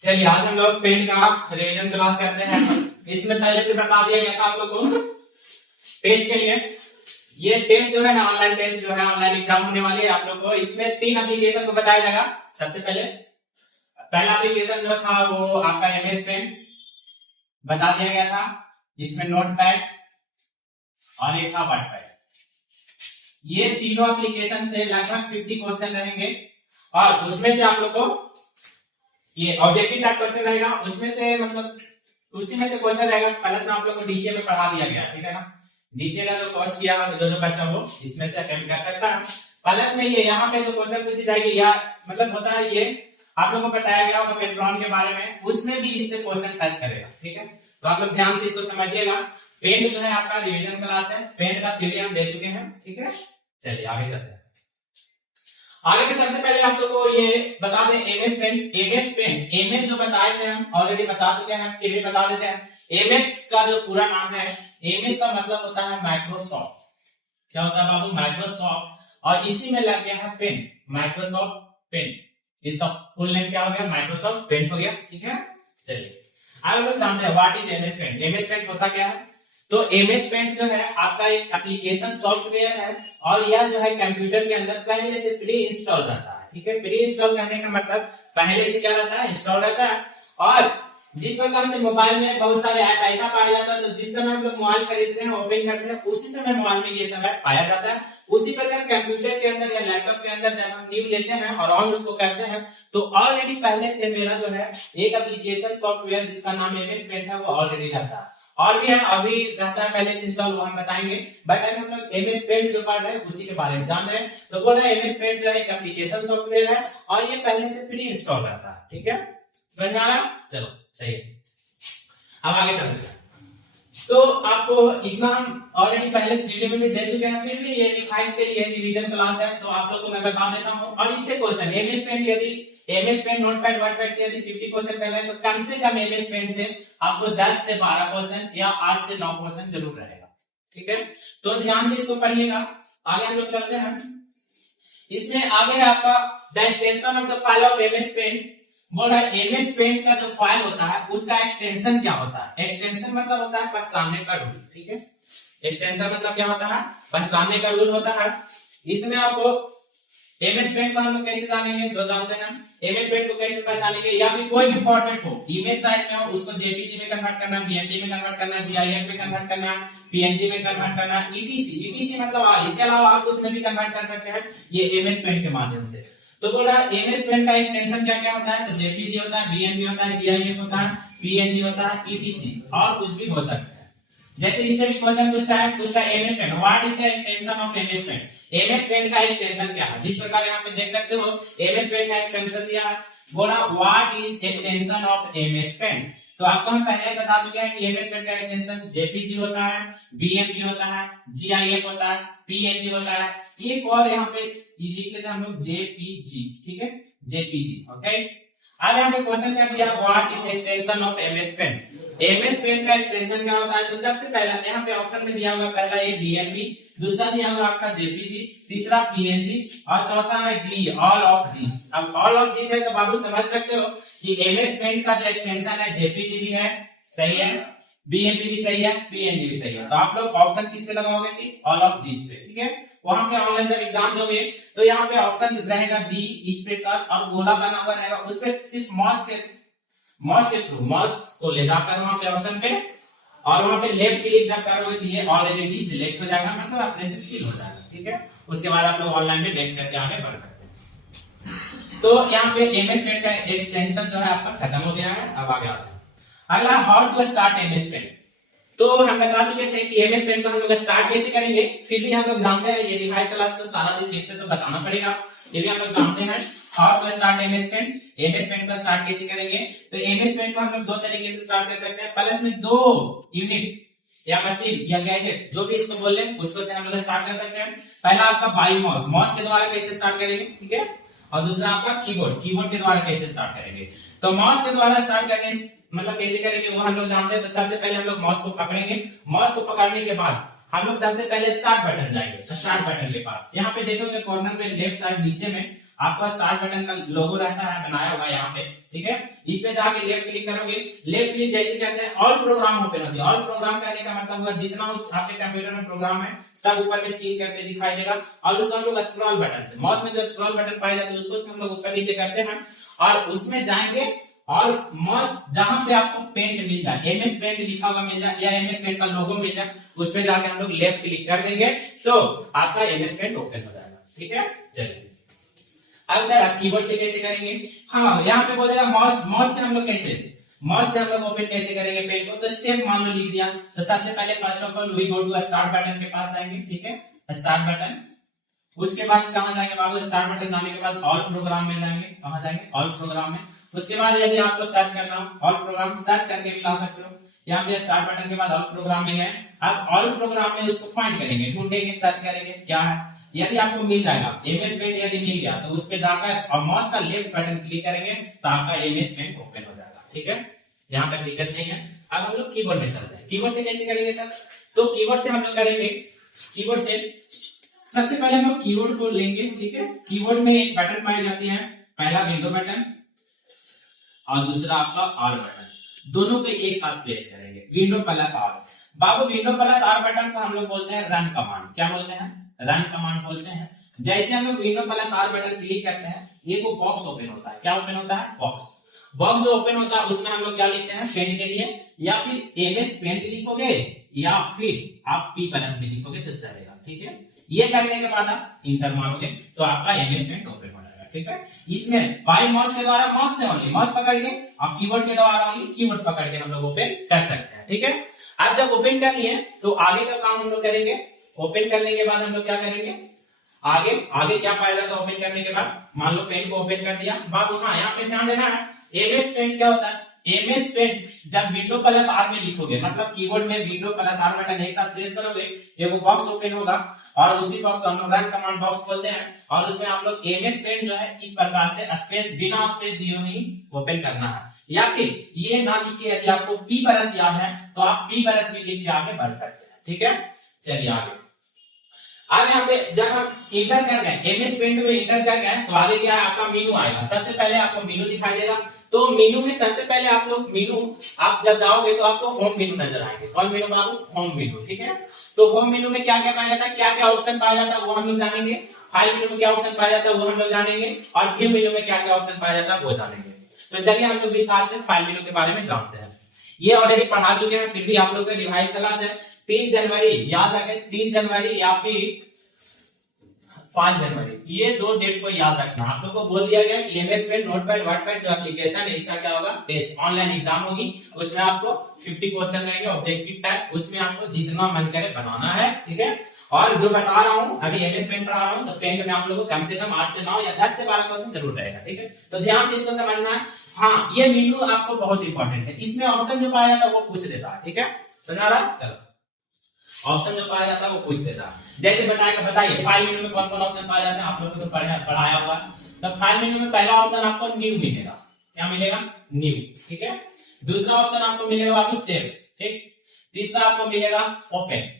चलिए आज हम लोग पेंट का रिवीजन क्लास करते हैं। इसमें पहले से बता दिया गया था आप लोग को टेस्ट के लिए। ये टेस्ट जो है ना, ऑनलाइन टेस्ट जो है, ऑनलाइन एग्जाम होने वाली है आप लोग को। इसमें 3 एप्लीकेशन को बताया जाएगा। सबसे पहले पहला एप्लीकेशन जो था वो आपका एमएस पेंट बता दिया गया था। इसमें नोटपैड और एक था वर्डपैड। ये तीनों एप्लीकेशन से लगभग 50 क्वेश्चन रहेंगे और उसमें से आप लोग को ये ऑब्जेक्टिव टाइप क्वेश्चन रहेगा। उसमें से मतलब उसी में से क्वेश्चन रहेगा। पहले से आप लोग को डीसीए में पढ़ा दिया गया, ठीक है ना। डीसीए का जो कोर्स किया है जो बच्चा वो इसमें से अटेम्प्ट कर सकता है। प्लस में ये यहाँ पे जो क्वेश्चन पूछी जाएगी या मतलब होता है ये आप लोगों को बताया गया होगा पेट्रॉन के बारे में, उसमें भी इससे क्वेश्चन टच करेगा, ठीक है। तो आप लोग ध्यान से इसको समझिएगा। पेंट जो है आपका रिविजन क्लास है। पेंट का थ्योरी हम दे चुके हैं, ठीक है। चलिए आगे चलते हैं। आगे के सबसे पहले आप लोगों को ये बता दें एमएस पेंट। एमएस जो बताए थे हम ऑलरेडी बता चुके हैं, फिर भी बता देते हैं। एमएस का जो पूरा नाम है, एमएस का मतलब होता है माइक्रोसॉफ्ट। क्या होता है बाबू? माइक्रोसॉफ्ट। और इसी में लग गया है पेंट, माइक्रोसॉफ्ट पेंट। इसका फुल नेम क्या हो गया? माइक्रोसॉफ्ट पेंट हो गया, ठीक है। चलिए अब हम लोग जानते हैं what is MS paint. MS paint होता क्या है? तो एमएस पेंट जो है आपका एक एप्लीकेशन सॉफ्टवेयर है और यह जो है कंप्यूटर के अंदर पहले से प्री इंस्टॉल रहता है, ठीक है। प्री इंस्टॉल करने का मतलब पहले से क्या रहता है? इंस्टॉल रहता है। और जिस प्रकार से मोबाइल में बहुत सारे ऐप ऐसा पाया जाता है, तो जिस समय हम लोग मोबाइल खरीदते हैं, ओपन करते हैं, उसी समय मोबाइल में ये सब ऐप पाया जाता है। उसी प्रकार कंप्यूटर के अंदर या लैपटॉप के अंदर जब हम न्यू लेते हैं और ऑन उसको करते हैं, तो ऑलरेडी पहले से मेरा जो है एक एप्लीकेशन सॉफ्टवेयर जिसका नाम एमएस पेंट है वो ऑलरेडी रहता है। और भी है, अभी रहता है पहले से इंस्टॉल, वो हम बताएंगे। बट अगर हम लोग एमएस पेंट जो पढ़ रहे हैं उसी के बारे में जान रहे हैं, तो बोल रहे हैं एमएस पेंट जो है एक एप्लीकेशन सॉफ्टवेयर है और ये पहले से प्री इंस्टॉल रहता है, ठीक है। समझ में आ रहा? चलो सही है। अब आगे चलते हैं। तो आपको इतना हम ऑलरेडी पहले थ्योरी में भी दे चुके हैं, फिर भी ये रिवाइज के लिए रिवीजन क्लास है, तो आप लोग को मैं बता देता हूँ। और इससे क्वेश्चन एमएस पेंट यदि एमएस पेंट नोटपैड वर्डपैड से यदि 50 क्वेश्चन कर रहे हैं, तो कम से कम एमएस पेंट से आपको 10 से 12 क्वेश्चन या 8 से 9 क्वेश्चन जरूर रहेगा, ठीक है। तो ध्यान से इसको पढ़िएगा। आगे हम लोग चलते हैं। इसमें आगे आपका the extension of the file of MS paint. बोल रहा है एमएस पेंट का जो फाइल होता है उसका एक्सटेंशन क्या होता है? एक्सटेंशन मतलब होता है पहचानने का रूल, ठीक है। एक्सटेंशन मतलब क्या होता है? पहचानने का रूल होता है। इसमें आपको एमएस पेंट को हम लोग कैसे जानेंगे? जो जानते हैं एमएस पेंट को कैसे पहचानेंगे, या फिर कोई भी फॉर्मेट हो, इमेज साइज में हो, उसको जेपीजी में कन्वर्ट करना, बीएनजी में कन्वर्ट करना, जीआईएफ में कन्वर्ट करना, पीएनजी में कन्वर्ट करना, ईटीसी मतलब इसके अलावा आप कुछ में भी कन्वर्ट कर सकते हैं ये एमएस पेंट के माध्यम से। तो बोल रहा है एमएस पेंट का एक्सटेंशन क्या क्या होता है? तो जेपीजी होता है, बीएनबी होता है, जीआईएफ होता है, पीएनजी होता है, ईटीसी और कुछ भी हो सकता है। जैसे इससे भी क्वेश्चन पूछता है MS paint what is the extension of MS paint. MS paint का एक्सटेंशन क्या है? जिस प्रकार यहाँ पे देख सकते हो एमएस पेंट का एक्सटेंशन दिया है। बोला what is extension of MS paint. तो आपको हम पहले बता चुके हैं कि एमएस पेंट का एक्सटेंशन जेपीजी होता है, बीएमपी होता है, जीआईएफ होता है, पीएनजी होता है, एक और यहाँ पे लिख लेते हैं हम लोग जेपीजी, ठीक है, जेपीजी। ओके, अब यहाँ पे क्वेश्चन कर दिया what is extension of MS paint. MS paint का एक्सटेंशन क्या होता है? तो सबसे पहला यहाँ पे ऑप्शन में दिया हुआ पहला ये बीएमबी, दूसरा दिया हुआ आपका जेपीजी, तीसरा पीएनजी और चौथा है डी ऑल ऑफ दीज। अब ऑल ऑफ दीज है तो बाबू समझ सकते हो कि एमएस पेंट का जो एक्सटेंशन है जेपीजी भी है, सही है, बीएमबी भी सही है, पीएनजी भी सही है। तो आप लोग ऑप्शन किस पे लगाओगे? कि ऑल ऑफ दीज पे, ठीक है। वहां पे ऑनलाइन जब एग्जाम दोगे तो यहाँ पे ऑप्शन रहेगा डी, इस पे कर और गोला बना हुआ रहेगा, उस पे सिर्फ माउस के थ्रू माउस को ले जाकर वहां पे ऑप्शन पे और वहां पे लेफ्ट क्लिक जब करोगे तो ये ऑलरेडी सिलेक्ट हो जाएगा, मतलब अपने से फिल हो जाएगा, ठीक है। उसके बाद आप लोग ऑनलाइन में नेक्स्ट करके आगे बढ़ सकते हैं। तो यहाँ पे एमएस पेंट का एक्सटेंशन जो है आपका खत्म हो गया है। अब आगे आते हैं। अगला how to start MS paint. तो हम बता चुके थे कि एमएस पेंट को हम लोग स्टार्ट कैसे करेंगे, फिर भी हम लोग जानते हैं ये रिवाइज क्लास तो सारा चीज फिर से तो बताना पड़ेगा, ये भी हम लोग जानते हैं। How to start MS paint, MS paint का स्टार्ट कैसे करेंगे? तो एमएस पेंट को हम लोग दो तरीके से स्टार्ट कर सकते हैं। प्लस में 2 यूनिट्स या मशीन या गैजेट जो भी इसको बोल लें उसको से हम लोग स्टार्ट कर सकते हैं। पहला आपका बाई माउस, माउस के द्वारा कैसे स्टार्ट करेंगे, ठीक है। और दूसरा आपका कीबोर्ड के द्वारा कैसे स्टार्ट करेंगे। तो माउस के द्वारा स्टार्ट करने मतलब कैसे करेंगे वो हम लोग जानते हैं। तो सबसे पहले हम लोग माउस को पकड़ेंगे, माउस को पकड़ने के बाद हम लोग सबसे पहले स्टार्ट बटन जाएंगे। तो स्टार्ट बटन के पास यहाँ पे देखोगे कॉर्नर में लेफ्ट साइड नीचे में आपका स्टार्ट बटन का लोगो रहता है बनाया हुआ यहाँ पे, ठीक है। इस पे जाके लेफ्ट क्लिक करोगे, लेफ्ट क्लिक जैसे कहते हैं ऑल प्रोग्राम ओपन होती है। ऑल प्रोग्राम करने का मतलब हुआ जितना उस आपके कंप्यूटर में प्रोग्राम है सब ऊपर में सीन करके दिखाई देगा। और उसको हम लोग स्क्रॉल बटन से, माउस में जो स्क्रॉल बटन पाए जाते हैं उसको हम लोग ऊपर नीचे करते हैं और उसमें जाएंगे और मस्त जहां से आपको पेंट मिल जाए, एमएस पेंट लिखा हुआ मिल जाए या एमएस पेंट का लोगो मिल जाए, उस पे जाके हम लोग लेफ्ट क्लिक कर देंगे तो आपका एमएस पेंट ओपन हो जाएगा, ठीक है। चलिए अब सर आप कीबोर्ड से कैसे करेंगे? हाँ, यहाँ पे बोलेगा माउस से हम लोग कैसे, माउस से हम लोग ओपन कैसे करेंगे पेज को? तो स्टेप मान लो लिख दिया, तो सबसे पहले first of all we go to start button के पास जाएंगे, ठीक है, स्टार्ट बटन। उसके बाद कहां जाएंगे बाबू? स्टार्ट बटन जाने के बाद ऑल प्रोग्राम में जाएंगे, कहां जाएंगे? ऑल प्रोग्राम में। उसके बाद यदि आपको सर्च करना हो, ऑल प्रोग्राम सर्च करके भी ला सकते हो। यहाँ पे स्टार्ट बटन के बाद ऑल प्रोग्राम में गए, अब ऑल प्रोग्राम में उसको फाइंड करेंगे, ढूंढेंगे, सर्च करेंगे क्या है। यदि आपको मिल जाएगा एमएस पेंट, यदि मिल गया तो उस पे जाकर और माउस का लेफ्ट बटन क्लिक करेंगे तो आपका एमएस पेंट ओपन हो जाएगा, ठीक है। यहाँ तक दिक्कत नहीं है। अब हम लोग कीबोर्ड में चल जाए। कीबोर्ड से कैसे करेंगे सर? तो कीबोर्ड से हम लोग करेंगे, कीबोर्ड से सबसे पहले हम लोग कीबोर्ड को लेंगे, ठीक है। कीबोर्ड में एक बटन पाए जाते हैं, पहला विंडो बटन और दूसरा आपका आर बटन, दोनों को एक साथ प्लेस करेंगे, विंडो प्लस आर। बाबू विंडो प्लस आर बटन को हम लोग बोलते हैं रन कमांड। क्या बोलते हैं? रन कमांड बोलते हैं। जैसे हम लोग window plus R button click करते हैं, ये वो बॉक्स ओपन होता है। क्या ओपन होता है? बॉक्स। बॉक्स जो ओपन होता है उसमें हम लोग क्या लिखते हैं पेंट के लिए, या फिर एमएस पेंट लिखोगे या फिर आप पी प्लस भी लिखोगे तो चलेगा, ठीक है। ये करने के बाद आप इंटर मारोगे तो आपका एमएस पेंट ओपन हो जाएगा, ठीक है। इसमें बाई माउस के द्वारा, माउस से ओनली माउस पकड़ के, और कीबोर्ड के द्वारा ओनली कीबोर्ड पकड़ के हम लोग ओपन कर सकते हैं, ठीक है। अब जब ओपन कर लिए तो आगे का काम हम लोग करेंगे। ओपन करने के बाद हम लोग क्या करेंगे? आगे आगे क्या पाया जाता है ओपन करने के बाद? मान लो पेंट को ओपन कर दिया बाबू। हाँ, यहाँ पे ध्यान देना है, एमएस पेंट क्या होता है? एमएस पेंट जब विंडो प्लस आर में लिखोगे, मतलब कीबोर्ड में विंडो प्लस आर बटन एक साथ प्रेस करोगे, ये वो बॉक्स ओपन होगा और उसी बॉक्स को हम लोग रन कमांड बॉक्स बोलते हैं। और उसमें आप लोग एमएस पेंट जो है इस प्रकार से स्पेस बिना स्पेस दिए ही ओपन करना है, या फिर ये ना लिख के यदि आपको पी बरस याद है तो आप पी बरस भी लिख के आगे बढ़ सकते हैं, ठीक है। चलिए आगे। अब यहाँ पे जब हम इंटर कर गए, एमएस पेंट में इंटर कर गए तो आगे क्या है? आपका मेनू आएगा। सबसे पहले आपको मेनू दिखाई देगा, तो मेनू में सबसे पहले आप लोग मेनू, आप जब जाओगे तो आपको होम मेनू नजर आएंगे। कौन मेनू बाबू? होम मेनू, ठीक है। तो होम मेनू में क्या क्या पाया जाता है, क्या क्या ऑप्शन पाया जाता है वो हम लोग जानेंगे। फाइल मेनू में क्या ऑप्शन पाया जाता है वो हम लोग जानेंगे, और व्यू मेनू में क्या क्या ऑप्शन पाया जाता है वो जानेंगे। तो चलिए हम लोग विस्तार से फाइल मेनू के बारे में जानते हैं। ये ऑलरेडी पढ़ा चुके हैं, फिर भी आप लोग का रिवाइज क्लास है। 3 जनवरी याद रखें, 3 जनवरी या फिर 5 जनवरी, ये 2 डेट को याद रखना। आप लोगों को बोल दिया गया कि एमएस पेंट, नोटपैड, वर्डपैड जो एप्लीकेशन है इसका क्या होगा? टेस्ट, ऑनलाइन एग्जाम होगी, उसमें आपको 50 क्वेश्चन रहेंगे ऑब्जेक्टिव टाइप, उसमें आपको जितना मन करे बनाना है, ठीक है। और जो बता रहा हूँ अभी एमएस पेंट पढ़ा रहा हूँ, तो पेंट में आप लोगों को कम से कम 8 से 9 या 10 से 12 क्वेश्चन जरूर रहेगा, ठीक है। तो ध्यान से इसको समझना है। हाँ, ये मेनू आपको बहुत इंपॉर्टेंट है, इसमें ऑप्शन जो पाया जाता है वो पूछ देता है, ठीक है। समझा रहा? चलो, ऑप्शन जो पाया जाता है वो पूछ देता है। जैसे बताएगा, बताइए फाइल मेनू में कौन कौन ऑप्शन पाया जाता है? आप लोगों को तो पढ़ाया हुआ। तो फाइल मेनू में पहला ऑप्शन आपको न्यू मिलेगा। क्या मिलेगा? न्यू, ठीक है। दूसरा ऑप्शन आपको मिलेगा बाबू सेव, ठीक। तीसरा आपको मिलेगा ओपन,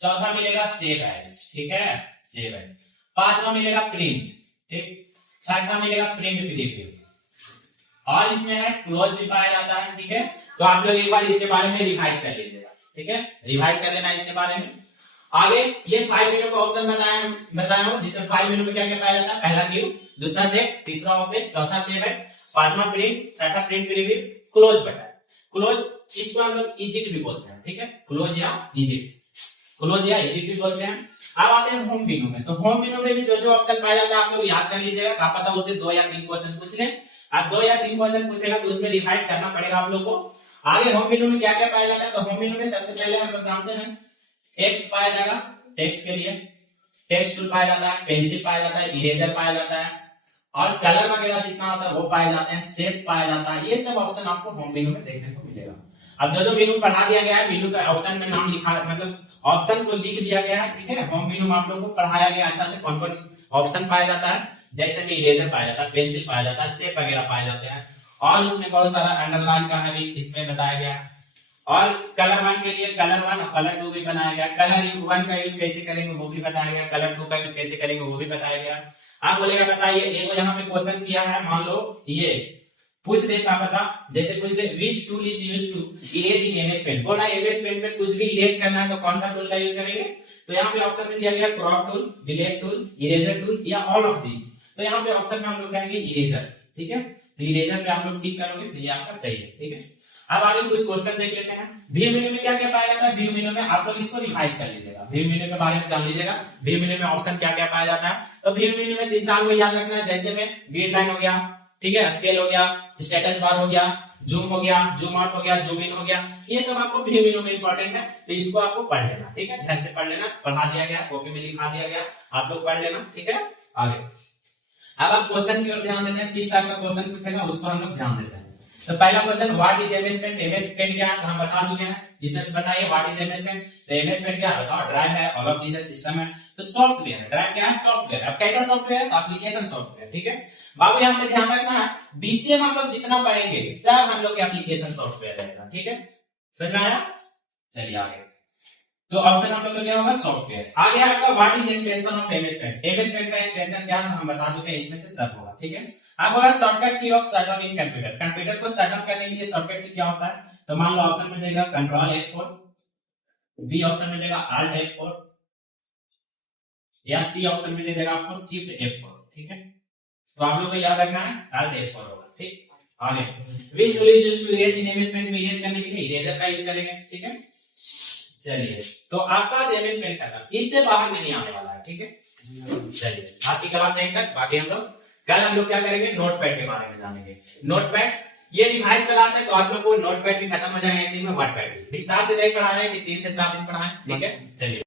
चौथा मिलेगा सेव एज, ठीक है, सेव एज। पांचवा मिलेगा प्रिंट, ठीक। छठा मिलेगा प्रिंट प्रीव्यू, और इसमें है क्लोज भी पाया जाता है, ठीक है। तो आप लोग एक बार इसके बारे में रिवाइज कर लीजिएगा, ठीक है, रिवाइज कर लेना इसके बारे में। आगे ये फाइल मेनू का ऑप्शन बताया हूं, जिसमें फाइल मेनू में क्या क्या पाया जाता है? पहला न्यू, दूसरा सेव, तीसरा ओपन, चौथा सेव है, पांचवा प्रिंट, छठा print preview, close button. Close इसको हम लोग एग्जिट भी बोलते हैं, ठीक है, क्लोज या एग्जिट, क्लोज या एग्जिट भी बोलते हैं। अब आते हैं होम मेनू में। तो होम मेनू में भी जो जो ऑप्शन पाया जाता है आप लोग याद कर लीजिएगा, क्या पता उससे 2 या 3 क्वेश्चन पूछ ले। अब 2 या 3 क्वेश्चन पूछेगा तो उसमें रिवाइज करना पड़ेगा आप लोग को। आगे होम मेनू में क्या क्या पाया जाता है? तो होम मेनू में सबसे पहले हम लोग जानते हैं टेक्स्ट पाया जाएगा, टेक्स्ट के लिए टेक्स्ट टूल पाया जाता है, पेंसिल पाया जाता है, इरेजर पाया जाता है, और कलर वगैरह जितना होता है वो पाए जाते हैं, शेप पाया जाता है। ये सब ऑप्शन आपको होम मेनू में देखने को मिलेगा। अब जो जो मेनू पढ़ा दिया गया है, मेनू का ऑप्शन में नाम लिखा, मतलब ऑप्शन को लिख दिया गया है, ठीक है। होम मेनू में आप लोगों को पढ़ाया गया अच्छा से कौन कौन ऑप्शन पाया जाता है। जैसे में इरेजर पाया जाता है, पेंसिल पाया जाता है, शेप वगैरह पाए जाते हैं, और उसमें बहुत सारा अंडरलाइन का है भी इसमें बताया गया है। और कलर 1 के लिए कलर 1 और कलर 2 भी बनाया गया। कलर 1 का यूज कैसे करेंगे वो भी बताया गया, कलर 2 का यूज कैसे करेंगे वो भी बताया गया। आप बोलेगा बताइए, एक यहाँ पे क्वेश्चन किया है, मान लो ये पूछ दे का पता, जैसे पूछ दे which tool is used to erase in MS paint, बोला एमएस पेंट में कुछ भी इरेज करना है तो कौन सा टूल का यूज करेंगे, तो यहाँ पे ऑप्शन में दिया गया crop tool, delete tool, eraser tool या ऑल ऑफ दीज, तो यहाँ पे ऑप्शन में हम लोग कहेंगे इरेजर, ठीक है, तो इरेजर पे आप लोग टिक करोगे तो ये आपका सही है, ठीक है। अब आगे कुछ क्वेश्चन देख लेते हैं। व्यू मेन्यू में क्या क्या पाया जाता है, व्यू मेन्यू में आप लोग इसको रिवाइज कर लीजिएगा, व्यू मेन्यू के बारे में जान लीजिएगा, व्यू मेन्यू में ऑप्शन क्या क्या पाया जाता है। तो व्यू मेन्यू में 3-4 को याद रखना है, जैसे में ग्रिड लाइन हो गया, ठीक है, स्केल हो गया, स्टेटस बार हो गया, जूम हो गया, जूम आउट हो गया, जूम इन हो गया, ये सब आपको व्यू मेन्यू में इंपॉर्टेंट है, तो इसको आपको पढ़ लेना, ठीक है, ध्यान से पढ़ लेना, पढ़ा दिया गया, कॉपी में लिखा दिया गया, आप लोग पढ़ लेना, ठीक है। आगे अब आप क्वेश्चन की ओर ध्यान देते हैं, किस टाइप का क्वेश्चन पूछेगा उसको हम लोग ध्यान देते हैं। तो पहला question what is MS paint, MS paint क्या है तो हम बता चुके हैं, इसमें से बताइए व्हाट इज एमएस पेंट, तो एमएस पेंट क्या है बताओ, ड्राइव है, ऑल ऑफ दीज सिस्टम है, तो सॉफ्टवेयर है, ड्राइव क्या है सॉफ्टवेयर, अब कैसा सॉफ्टवेयर है तो एप्लीकेशन सॉफ्टवेयर, ठीक है। बाबू यहाँ पे ध्यान रखना है, डीसीएम हम लोग जितना पढ़ेंगे सब हम लोग एप्लीकेशन सॉफ्टवेयर रहेगा, ठीक है, समझ में आया। चलिए आगे, तो ऑप्शन हम लोग का क्या होगा सॉफ्टवेयर। आगे आपका what is extension of MS paint, MS paint का एक्सटेंशन क्या है हम बता चुके हैं, इसमें से सब होगा, ठीक है। अब बोला शॉर्टकट की of shut down in computer, computer को शट डाउन करने के लिए शॉर्टकट की क्या होता है, तो मान लो ऑप्शन में देगा कंट्रोल F4, बी ऑप्शन में देगा अल्ट F4 या सी ऑप्शन में दे देगा आपको शिफ्ट F4, ठीक है, तो आप लोग को याद रखना है अल्ट F4 होगा, ठीक। आगे which tool is used to erase in MS paint में इरेज करने के लिए इरेजर का यूज करेंगे, ठीक है। चलिए तो आपका एमएस पेंट खत्म, इससे बाहर नहीं आने वाला है, ठीक है। चलिए आज की क्लास यहीं तक, बाकी हम लोग कल हम लोग क्या करेंगे नोटपैड के बारे में जानेंगे। नोटपैड ये रिवाइज क्लास है तो आप लोग को नोटपैड भी खत्म हो जाएगा, वर्डपैड भी विस्तार से नहीं पढ़ा रहे हैं कि 3 से 4 दिन पढ़ाएं, ठीक है। चलिए।